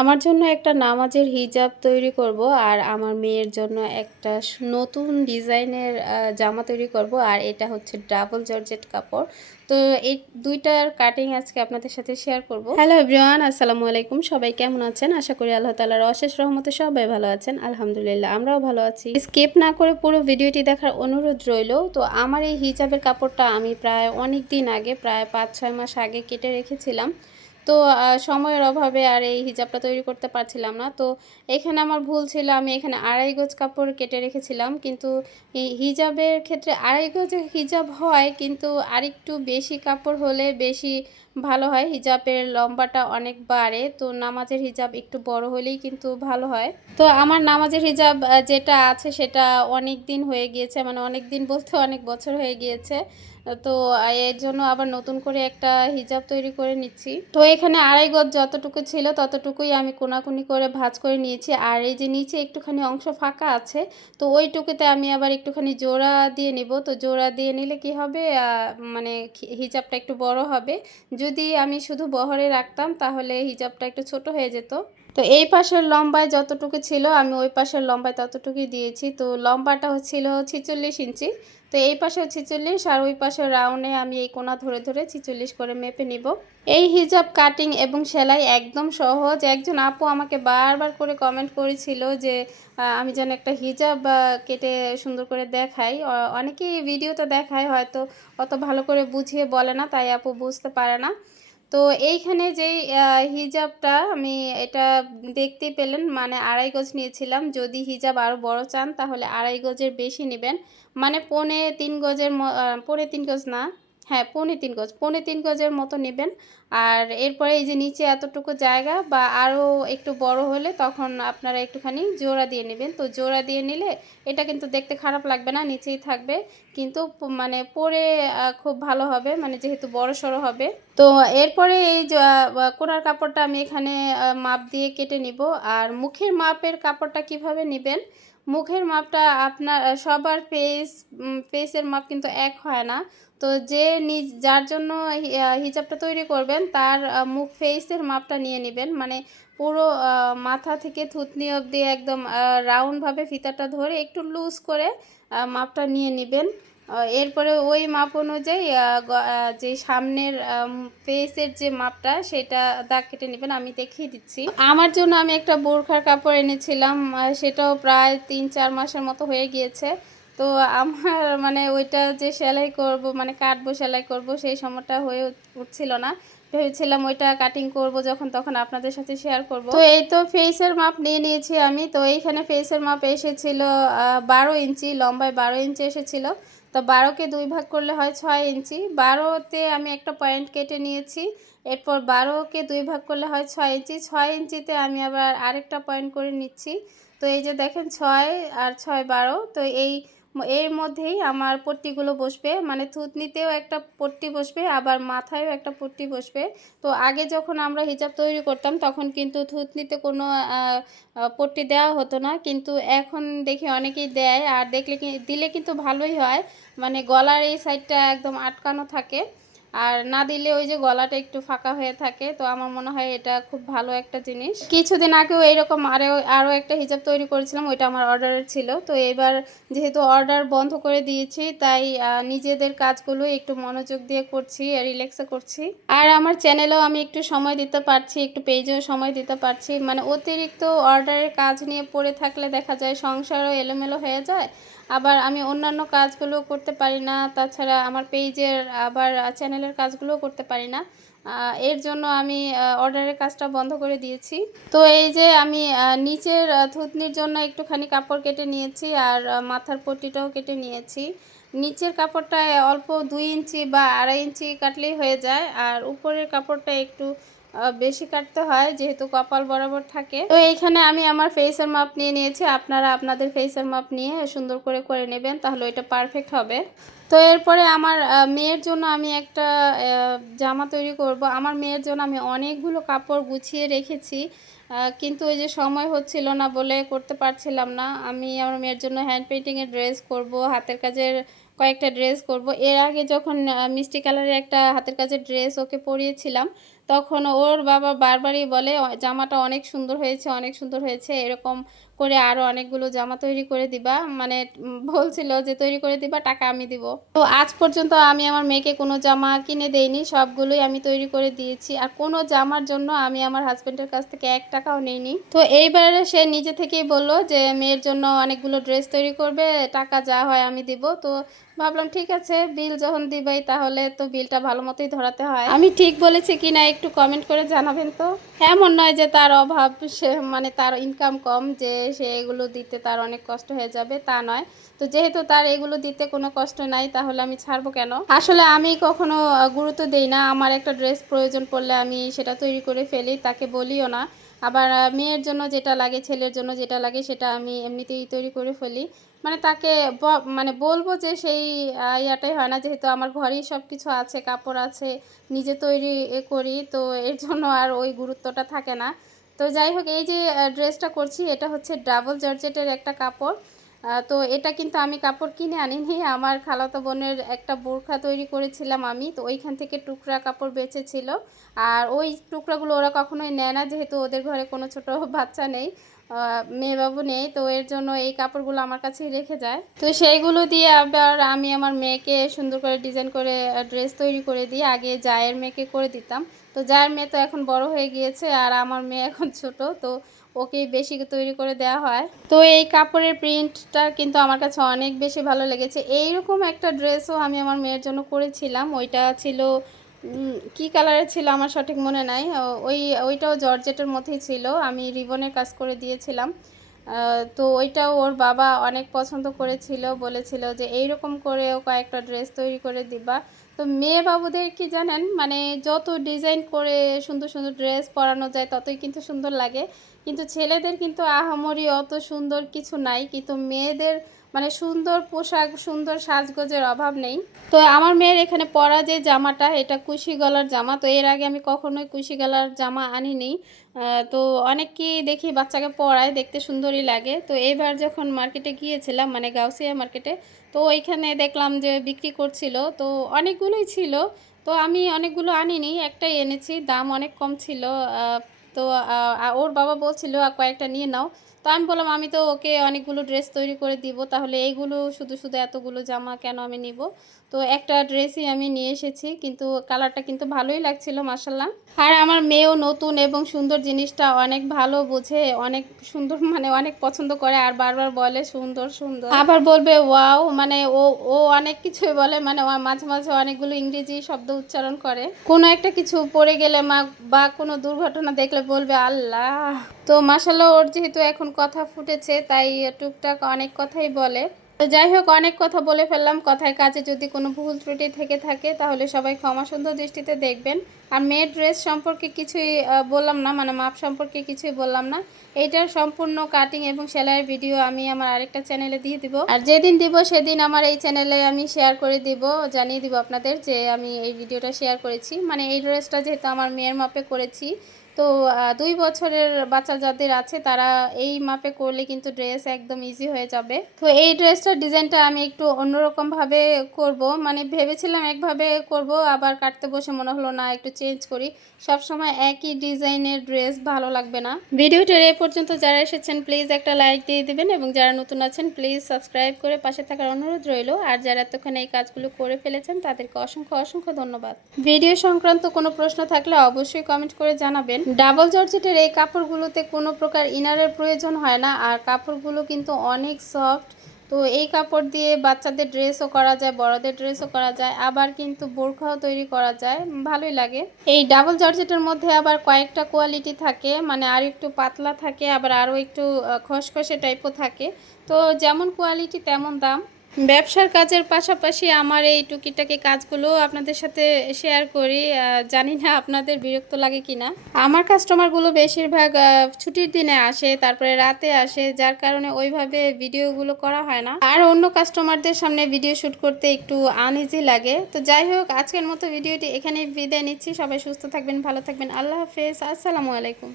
আমার জন্য একটা নামাজের হিজাব তৈরি করব আর আমার মেয়ের জন্য একটা নতুন ডিজাইনের জামা তৈরি করব আর এটা হচ্ছে ডাবল জর্জেট কাপড়। তো এই দুইটার কাটিং আজকে আপনাদের সাথে শেয়ার করব। হ্যালো এভরিওয়ান আসসালামু আলাইকুম। সবাই কেমন আছেন? আশা করি আল্লাহ তালার অশেষ রহমতে সবাই ভালো আছেন। আলহামদুলিল্লাহ, আমরাও ভালো আছি। স্কিপ না করে পুরো ভিডিওটি দেখার অনুরোধ রইল। তো আমার এই হিজাবের কাপড়টা আমি প্রায় অনেক দিন আগে, প্রায় পাঁচ ছয় মাস আগে কেটে রেখেছিলাম। তো সময়ের অভাবে আর এই হিজাবটা তৈরি করতে পারছিলাম না। তো, এখানে আমার ভুল ছিল, আমি এখানে আড়াই গজ কাপড় কেটে রেখেছিলাম। কিন্তু হিজাবের ক্ষেত্রে আড়াই গজ হিজাব হয়, কিন্তু আরেকটু বেশি কাপড় হলে বেশি ভালো হয়। হিজাবের লম্বাটা অনেক বাড়ে, তো নামাজের হিজাব একটু বড় হলেই কিন্তু ভালো হয়। তো, আমার নামাজের হিজাব যেটা আছে সেটা অনেক দিন হয়ে গিয়েছে মানে অনেক দিন বলতে অনেক বছর হয়ে গিয়েছে। তো এর জন্য আবার নতুন করে একটা হিজাব তৈরি করে নিচ্ছি। তো এখানে আড়াই গজ যতটুকু ছিল ততটুকুই আমি কোনাকুনি করে ভাঁজ করে নিয়েছি। আর এই যে নিচে একটুখানি অংশ ফাঁকা আছে, তো ওইটুকুতে আমি আবার একটুখানি জোড়া দিয়ে নিব। তো জোড়া দিয়ে নিলে কি হবে? মানে হিজাবটা একটু বড় হবে। যদি আমি শুধু বহরে রাখতাম তাহলে হিজাবটা একটু ছোট হয়ে যেত। তো এই পাশের লম্বায় যতটুকু ছিল, আমি ওই পাশের লম্বায় ততটুকুই দিয়েছি। তো লম্বাটা ছিল ছিচল্লিশ ইঞ্চি। তো এই পাশে ছিচল্লিশ আর ওই পাশের রাউন্ডে আমি এই কোনা ধরে ধরে ছিচল্লিশ করে মেপে নিব। এই হিজাব, কাটিং এবং সেলাই একদম সহজ। একজন আপু আমাকে বারবার করে কমেন্ট করেছিল যে আমি যেন একটা হিজাব কেটে সুন্দর করে দেখাই। অনেকেই ভিডিওতে দেখায় হয়তো, অত ভালো করে বুঝিয়ে বলে না, তাই আপু বুঝতে পারে না। তো এইখানে যেই হিজাবটা আমি এটা দেখতে পেলেন মানে আড়াই গজ নিয়েছিলাম। যদি হিজাব আরও বড় চান, তাহলে আড়াই গজের বেশি নেবেন। মানে পনে তিন গজের পনে তিন গজ না হ্যাঁ পৌনে তিন গজ, পৌনে তিন গজের মতো নেবেন। আর এরপরে এই যে নিচে এতটুকু জায়গা বা আরও একটু বড় হলে তখন আপনারা একটুখানি জোড়া দিয়ে নেবেন। তো জোড়া দিয়ে নিলে এটা কিন্তু দেখতে খারাপ লাগবে না, নিচেই থাকবে। কিন্তু মানে পরে খুব ভালো হবে মানে যেহেতু বড় সড়ো হবে। তো এরপরে এই কোনার কাপড়টা আমি এখানে মাপ দিয়ে কেটে নিব। আর মুখের মাপের কাপড়টা কীভাবে নেবেন? মুখের মাপটা আপনার সবার ফেস ফেসের মাপ কিন্তু এক হয় না। তো যে নিজ, যার জন্য হিজাবটা তৈরি করবেন, তার মুখ ফেসের মাপটা নিয়ে নেবেন। মানে পুরো মাথা থেকে থুতনি অবধি একদম রাউন্ডভাবে ফিতাটা ধরে একটু লুজ করে মাপটা নিয়ে নেবেন। এরপরে ওই মাপ অনুযায়ী যে সামনের ফেসের যে মাপটা, সেটা দাগ কেটে নেবেন, আমি দেখিয়ে দিচ্ছি। আমার জন্য আমি একটা বোরখার কাপড় এনেছিলাম সেটাও প্রায় তিন চার মাসের মতো হয়ে গিয়েছে। তো আমার মানে ওইটা যে সেলাই করব মানে কাটবো, সেলাই করব, সেই সময়টা হয়ে উঠ- উঠছিল না। ভেবেছিলাম ওইটা কাটিং করব যখন, তখন আপনাদের সাথে শেয়ার করব। তো এই তো ফেসের মাপ নিয়ে নিয়েছি আমি। তো এইখানে ফেসের মাপ এসেছিল বারো ইঞ্চি, লম্বায় বারো ইঞ্চি এসেছিল। তো বারোকে দুই ভাগ করলে হয় ছয় ইঞ্চি। বারোতে আমি একটা পয়েন্ট কেটে নিয়েছি। এরপর বারোকে দুই ভাগ করলে হয় ছয় ইঞ্চি। ছয় ইঞ্চিতে আমি আবার আরেকটা পয়েন্ট করে নিচ্ছি। তো এই যে দেখেন, ছয় আর ছয় বারো। তো এই এর মধ্যেই আমার পট্টিগুলো বসবে মানে থুতনিতেও একটা পট্টি বসবে, আবার মাথায়ও একটা পট্টি বসবে। তো আগে যখন আমরা হিজাব তৈরি করতাম, তখন কিন্তু থুতনিতে কোনো পট্টি দেওয়া হতো না। কিন্তু এখন দেখি অনেকেই দেয়, আর দেখলে দিলে কিন্তু ভালোই হয়। মানে গলার এই সাইডটা একদম আটকানো থাকে। আর না দিলে ওই যে গলাটা একটু ফাঁকা হয়ে থাকে, তো আমার মনে হয় এটা খুব ভালো একটা জিনিস। কিছুদিন আগেও এইরকম আরও আরও একটা হিজাব তৈরি করেছিলাম, ওইটা আমার অর্ডারের ছিল। তো এবার যেহেতু অর্ডার বন্ধ করে দিয়েছি, তাই নিজেদের কাজগুলো একটু মনোযোগ দিয়ে করছি রিল্যাক্সে করছি। আর আমার চ্যানেলেও আমি একটু সময় দিতে পারছি, একটু পেজেও সময় দিতে পারছি। মানে অতিরিক্ত অর্ডারের কাজ নিয়ে পড়ে থাকলে দেখা যায় সংসারও এলোমেলো হয়ে যায় আবার আমি অন্যান্য কাজগুলো করতে পারি না, তাছাড়া আমার পেজের আবার চ্যানেলের কাজগুলোও করতে পারি না। এর জন্য আমি অর্ডারের কাজটা বন্ধ করে দিয়েছি। তো এই যে আমি নিচের থুতনির জন্য একটুখানি কাপড় কেটে নিয়েছি আর মাথার পট্টিটাও কেটে নিয়েছি। নিচের কাপড়টা অল্প দুই ইঞ্চি বা আড়াই ইঞ্চি কাটলেই হয়ে যায়, আর উপরের কাপড়টা একটু বেশি কাটতে হয়, যেহেতু কপাল বরাবর থাকে। তো এইখানে আমি আমার ফেসের মাপ নিয়ে নিয়েছি। আপনারা আপনাদের ফেসের মাপ নিয়ে সুন্দর করে করে নেবেন, তাহলে ওইটা পারফেক্ট হবে। তো এরপরে আমার মেয়ের জন্য আমি একটা জামা তৈরি করব। আমার মেয়ের জন্য আমি অনেকগুলো কাপড় গুছিয়ে রেখেছি। কিন্তু ওই যে সময় হচ্ছিল না বলে করতে পারছিলাম না। আমি আমার মেয়ের জন্য হ্যান্ড পেন্টিংয়ের ড্রেস করব, হাতের কাজের কয়েকটা ড্রেস করব। এর আগে যখন মিষ্টি কালারের একটা হাতের কাজের ড্রেস ওকে পরিয়েছিলাম তখন ওর বাবা বারবারই বলে জামাটা অনেক সুন্দর হয়েছে অনেক সুন্দর হয়েছে এরকম করে আরও অনেকগুলো জামা তৈরি করে দিবা। মানে বলছিল যে তৈরি করে দিবা, টাকা আমি দিব। তো আজ পর্যন্ত আমি আমার মেয়েকে কোনো জামা কিনে দেইনি, সবগুলোই আমি তৈরি করে দিয়েছি। আর কোনো জামার জন্য আমি আমার হাজব্যান্ডের কাছ থেকে এক টাকাও নেইনি। তো এইবারে সে নিজে থেকেই বলল যে, মেয়ের জন্য অনেকগুলো ড্রেস তৈরি করবে, টাকা যা হয় আমি দিব। তো ভাবলাম, ঠিক আছে বিল যখন দিবাই, তাহলে তো বিলটা ভালো মতোই ধরাতে হয়। আমি ঠিক বলেছি কি না একটু কমেন্ট করে জানাবেন তো? এমন নয় যে তার অভাব, সে মানে তার ইনকাম কম, যে সে এগুলো দিতে তার অনেক কষ্ট হয়ে যাবে, তা নয়। তো যেহেতু তার এগুলো দিতে কোনো কষ্ট নাই, তাহলে আমি ছাড়বো কেন? আসলে আমি কখনো গুরুত্ব দেই না। আমার একটা ড্রেস প্রয়োজন পড়লে আমি সেটা তৈরি করে ফেলি, তাকে বলিও না। আবার মেয়ের জন্য যেটা লাগে, ছেলের জন্য যেটা লাগে, সেটা আমি এমনিতেই তৈরি করে ফেলি। মানে তাকে মানে বলব যে সেই ইয়াটাই হয় না। যেহেতু আমার ঘরেই সব কিছু আছে, কাপড় আছে, নিজে তৈরি করি, তো এর জন্য আর ওই গুরুত্বটা থাকে না। তো যাই হোক, এই যে ড্রেসটা করছি, এটা হচ্ছে ডাবল জর্জেটের একটা কাপড়। তো এটা কিন্তু আমি কাপড় কিনে আনিনি। আমার খালাতো বোনের একটা বোরখা তৈরি করেছিলাম আমি। তো ওইখান থেকে টুকরা কাপড় বেঁচেছিল। আর ওই টুকরাগুলো ওরা কখনোই নেয় না, যেহেতু ওদের ঘরে কোনো ছোট বাচ্চা নেই। মেয়েবাবু নেই, তো এর জন্য এই কাপড়গুলো আমার কাছেই রেখে যায়। তো সেইগুলো দিয়ে আবার আমি আমার মেয়েকে সুন্দর করে ডিজাইন করে ড্রেস তৈরি করে দিই আগে জায়ের মেয়েকে করে দিতাম। তো জায়ের মেয়ে তো এখন বড় হয়ে গিয়েছে আর আমার মেয়ে এখন ছোট, তো ওকে বেশি তৈরি করে দেওয়া হয়। তো এই কাপড়ের প্রিন্টটা কিন্তু আমার কাছে অনেক বেশি ভালো লেগেছে। এইরকম একটা ড্রেসও আমি আমার মেয়ের জন্য করেছিলাম। ওইটা ছিল কি কালারের ছিল আমার সঠিক মনে নাই। ওই, ওইটাও জর্জেটের মধ্যেই ছিল। আমি রিবনের কাজ করে দিয়েছিলাম। তো ওইটাও ওর বাবা অনেক পছন্দ করেছিল। বলেছিল যে এই এইরকম করেও কয়েকটা ড্রেস তৈরি করে দিবা। তো মেয়ে বাবুদের কি জানেন? মানে যত ডিজাইন করে সুন্দর সুন্দর ড্রেস পরানো যায় ততই কিন্তু সুন্দর লাগে। কিন্তু ছেলেদের কিন্তু আহামরি অত সুন্দর কিছু নাই। কিন্তু মেয়েদের মানে সুন্দর পোশাক, সুন্দর সাজগোজের অভাব নেই। তো আমার মেয়ের এখানে পরা যে জামাটা, এটা কুশি গলার জামা। তো এর আগে আমি কখনোই কুশি গলার জামা আনিনি। তো অনেককেই দেখি বাচ্চাকে পরায়, দেখতে সুন্দরই লাগে। তো এবার যখন মার্কেটে গিয়েছিলাম মানে গাউসিয়া মার্কেটে, তো ওইখানে দেখলাম যে বিক্রি করছিল। তো অনেকগুলোই ছিল। তো আমি অনেকগুলো আনিনি, একটাই এনেছি, দাম অনেক কম ছিল। তো ওর বাবা বলছিল কয়েকটা নিয়ে নাও। তো আমি বললাম, আমি তো ওকে অনেকগুলো ড্রেস তৈরি করে দিব, তাহলে এইগুলো শুধু শুধু এতগুলো জামা কেন আমি নিব? তো একটা ড্রেসই আমি নিয়ে এসেছি, কিন্তু কালারটা কিন্তু ভালোই লাগছিল মাসাল্লাহ আর আমার মেয়েও নতুন এবং সুন্দর জিনিসটা অনেক ভালো বোঝে, অনেক সুন্দর মানে অনেক পছন্দ করে, আর বারবার বলে, সুন্দর সুন্দর। আবার বলবে, ওয়াও মানে ও ও অনেক কিছুই বলে মানে মাঝে মাঝে অনেকগুলো ইংরেজি শব্দ উচ্চারণ করে। কোনো একটা কিছু পড়ে গেলে মা বা কোনো দুর্ঘটনা দেখলে বলবে, আল্লাহ। তো মাসাল্লাহ ওর যেহেতু এখন কথা ফুটেছে, তাই টুকটাক অনেক কথাই বলে। তো যাই হোক, অনেক কথা বলে ফেললাম। কথায় কাজে যদি কোনো ভুল ত্রুটি থেকে থাকে, তাহলে সবাই ক্ষমা সুন্দর দৃষ্টিতে দেখবেন। আর মেয়ের ড্রেস সম্পর্কে কিছুই বললাম না মানে মাপ সম্পর্কে কিছুই বললাম না। এইটার সম্পূর্ণ কাটিং এবং সেলাইয়ের ভিডিও আমি আমার আরেকটা চ্যানেলে দিয়ে দিব। আর যেদিন দিব, সেদিন আমার এই চ্যানেলে আমি শেয়ার করে দিব, জানিয়ে দিব আপনাদের যে আমি এই ভিডিওটা শেয়ার করেছি। মানে এই ড্রেসটা যেহেতু আমার মেয়ের মাপে করেছি তো দুই বছরের বাচ্চা যাদের আছে, তারা এই মাপে করলে কিন্তু ড্রেস একদম ইজি হয়ে যাবে। তো এই ড্রেসটার ডিজাইনটা আমি একটু অন্যরকম ভাবে করব। মানে ভেবেছিলাম একভাবে করব, আবার কাটতে বসে মনে হলো, না, একটু চেঞ্জ করি। সব সময় একই ডিজাইনের ড্রেস ভালো লাগবে না। ভিডিওটার এ পর্যন্ত যারা এসেছেন প্লিজ একটা লাইক দিয়ে দিবেন এবং যারা নতুন আছেন প্লিজ সাবস্ক্রাইব করে পাশে থাকার অনুরোধ রইল। আর যারা এতক্ষণ এই কাজগুলো করে ফেলেছেন, তাদেরকে অসংখ্য অসংখ্য ধন্যবাদ। ভিডিও সংক্রান্ত কোনো প্রশ্ন থাকলে অবশ্যই কমেন্ট করে জানাবেন। ডাবল জর্জেটের এই কাপড়গুলোতে কোনো প্রকার ইনারের প্রয়োজন হয় না, আর কাপড়গুলো কিন্তু অনেক সফট। তো এই কাপড় দিয়ে বাচ্চাদের ড্রেসও করা যায়, বড়দের ড্রেসও করা যায়, আবার কিন্তু বোরখাও তৈরি করা যায়, ভালোই লাগে। এই ডাবল জর্জেটের মধ্যে আবার কয়েকটা কোয়ালিটি থাকে মানে আর একটু পাতলা থাকে, আবার আরও একটু খসখসে টাইপও থাকে। তো যেমন কোয়ালিটি তেমন দাম। ব্যবসার কাজের পাশাপাশি আমার এই টুকিটাকি কাজগুলো আপনাদের সাথে শেয়ার করি। জানি না আপনাদের বিরক্ত লাগে কিনা। আমার কাস্টমারগুলো বেশিরভাগ ছুটির দিনে আসে, তারপরে রাতে আসে, যার কারণে ওইভাবে ভিডিওগুলো করা হয় না। আর অন্য কাস্টমারদের সামনে ভিডিও শ্যুট করতে একটু আনইজি লাগে। তো যাই হোক, আজকের মতো ভিডিওটি এখানেই বিদায় নিচ্ছি। সবাই সুস্থ থাকবেন, ভালো থাকবেন। আল্লাহ হাফেজ। আসসালামু আলাইকুম।